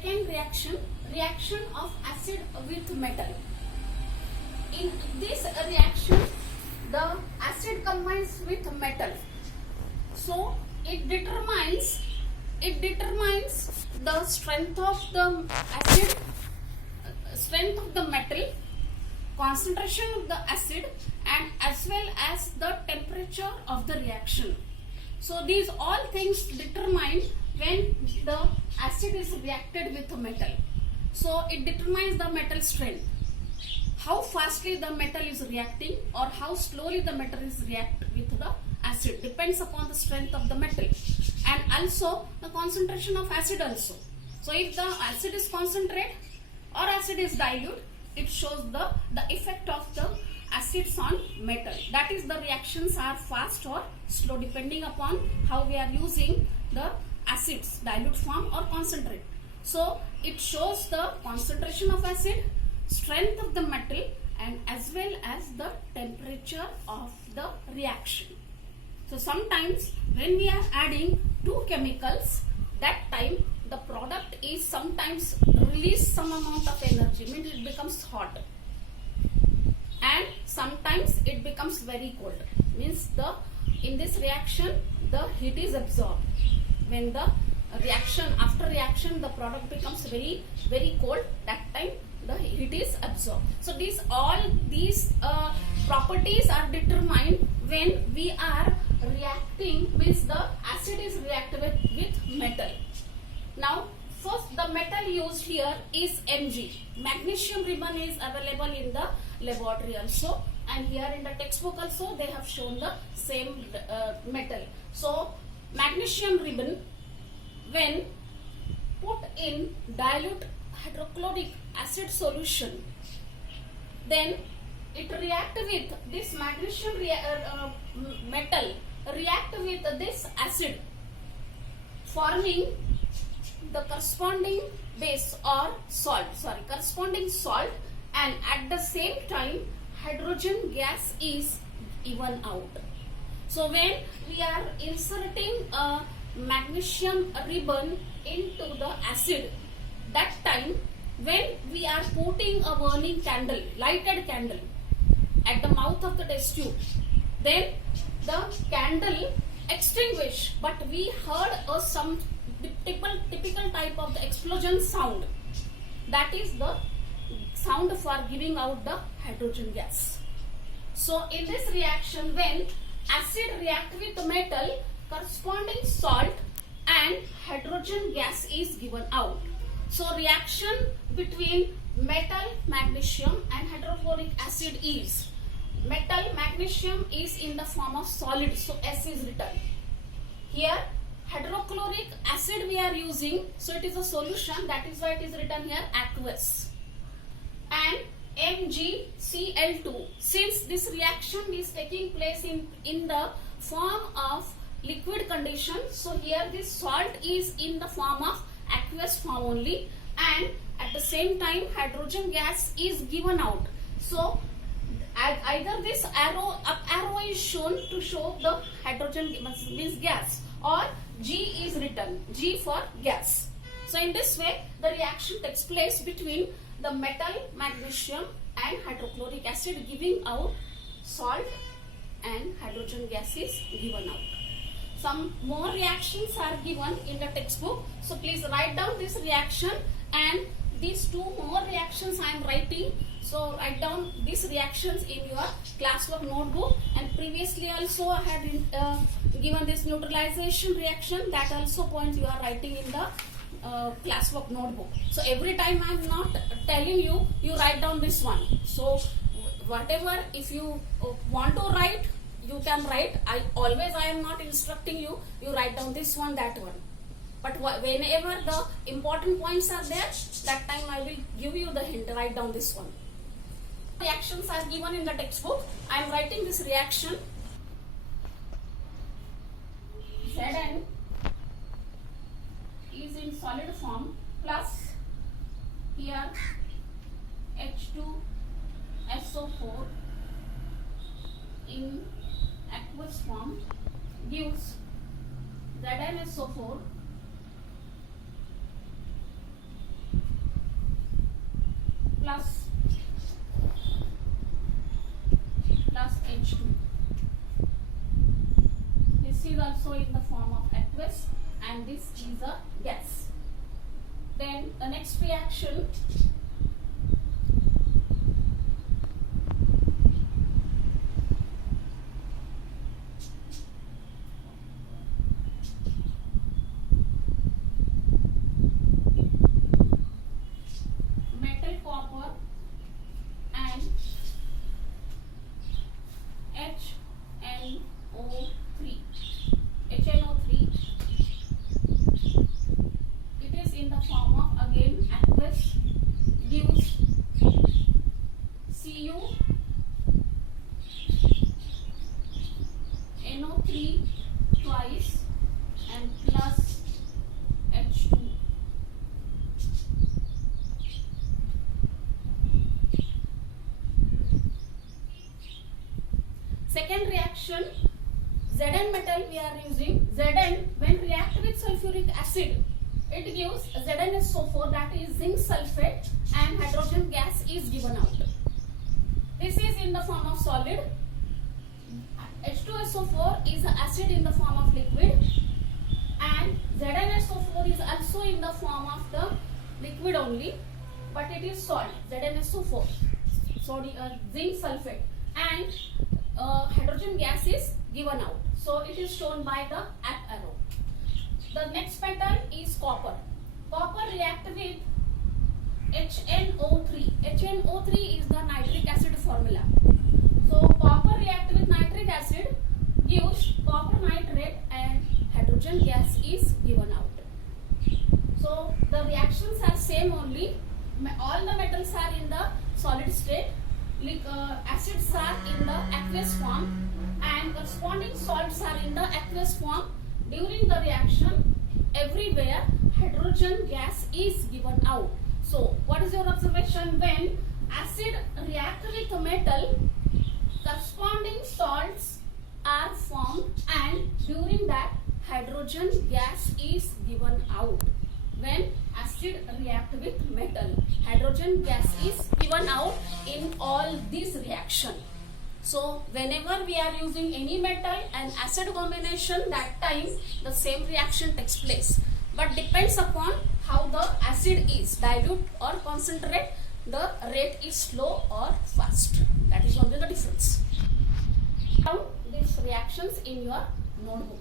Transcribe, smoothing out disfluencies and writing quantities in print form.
second reaction, reaction of acid with metal. In this reaction, the acid combines with metal. So it determines the strength of the acid, strength of the metal, concentration of the acid, and as well as the temperature of the reaction. So these all things determine when the acid is reacted with metal. So it determines the metal strength. How fastly the metal is reacting or how slowly the metal is react with the acid depends upon the strength of the metal and also the concentration of acid also. So if the acid is concentrate or acid is dilute, it shows the effect of the acids on metal. That is, the reactions are fast or slow depending upon how we are using the acids, dilute form or concentrate. So it shows the concentration of acid, strength of the metal, and as well as the temperature of the reaction. So sometimes when we are adding two chemicals, that time the product is sometimes release some amount of energy, means it becomes hot, and sometimes it becomes very cold, means the in this reaction the heat is absorbed. When the reaction, after reaction, the product becomes very cold, that time the heat is absorbed. So all these properties are determined when we are reacting, means the acid is reacted with metal. Now first, the metal used here is Mg. Magnesium ribbon is available in the laboratory also, and here in the textbook also they have shown the same metal. So magnesium ribbon, when put in dilute hydrochloric acid solution, then it react with this magnesium metal react with this acid, forming the corresponding base or corresponding salt, and at the same time hydrogen gas is given out. So when we are inserting a magnesium ribbon into the acid, that time when we are putting a burning candle, lighted candle at the mouth of the test tube, then the candle extinguish, but we heard some typical type of the explosion sound. That is the sound for giving out the hydrogen gas. So in this reaction, when acid react with metal, corresponding salt and hydrogen gas is given out. So reaction between metal, magnesium and hydrochloric acid is, metal, magnesium is in the form of solid, so S is written. Here hydrochloric acid we are using, so it is a solution, that is why it is written here aqueous. And MgCl2, since this reaction is taking place in the form of liquid condition, so here this salt is in the form of aqueous form only, and at the same time hydrogen gas is given out. So either this up arrow is shown to show the hydrogen means gas, or G is written, G for gas. So in this way the reaction takes place between the metal, magnesium and hydrochloric acid, giving out salt, and hydrogen gas is given out. Some more reactions are given in the textbook, so please write down this reaction, and these two more reactions I am writing. So write down these reactions in your classwork notebook, and previously also I had given this neutralization reaction, that also point you are writing in the classwork notebook. So every time I am not telling you, you write down this one. So whatever, if you want to write, you can write. I am not instructing you, you write down this one, that one. But whenever the important points are there, that time I will give you the hint, write down this one. Reactions are given in the textbook. I am writing this reaction. Zn is in solid form plus here H2SO4 in aqueous form gives ZnSO4 plus H2. This is also in the form of aqueous and this is a gas. Then the next reaction, metal copper and HNO3. It is in the form of again aqueous, gives Cu NO3 twice and plus H2. Second reaction, Zn metal we are using. Zn when react with sulfuric acid, it gives ZnSO4, that is zinc sulfate, and hydrogen gas is given out. This is in the form of solid. H2SO4 is acid in the form of liquid, and ZnSO4 is also in the form of the liquid only, but it is salt, ZnSO4, zinc sulfate, and hydrogen gas is given out. So it is shown by the up arrow. The next metal is copper. Copper react with HNO3. HNO3 is the nitric acid formula. So copper react with nitric acid, gives copper nitrate, and hydrogen gas is given out. So the reactions are same only. All the metals are in the solid state. Acids are in the aqueous form, and corresponding salts are in the aqueous form. During the reaction, everywhere hydrogen gas is given out. So what is your observation? When acid react with metal, corresponding salts are formed, and during that hydrogen gas is given out. When acid react with metal, hydrogen gas is given out in all these reaction. So whenever we are using any metal and acid combination, that time the same reaction takes place, but depends upon how the acid is, dilute or concentrate, the rate is slow or fast. That is only the difference. Now these reactions in your notebook.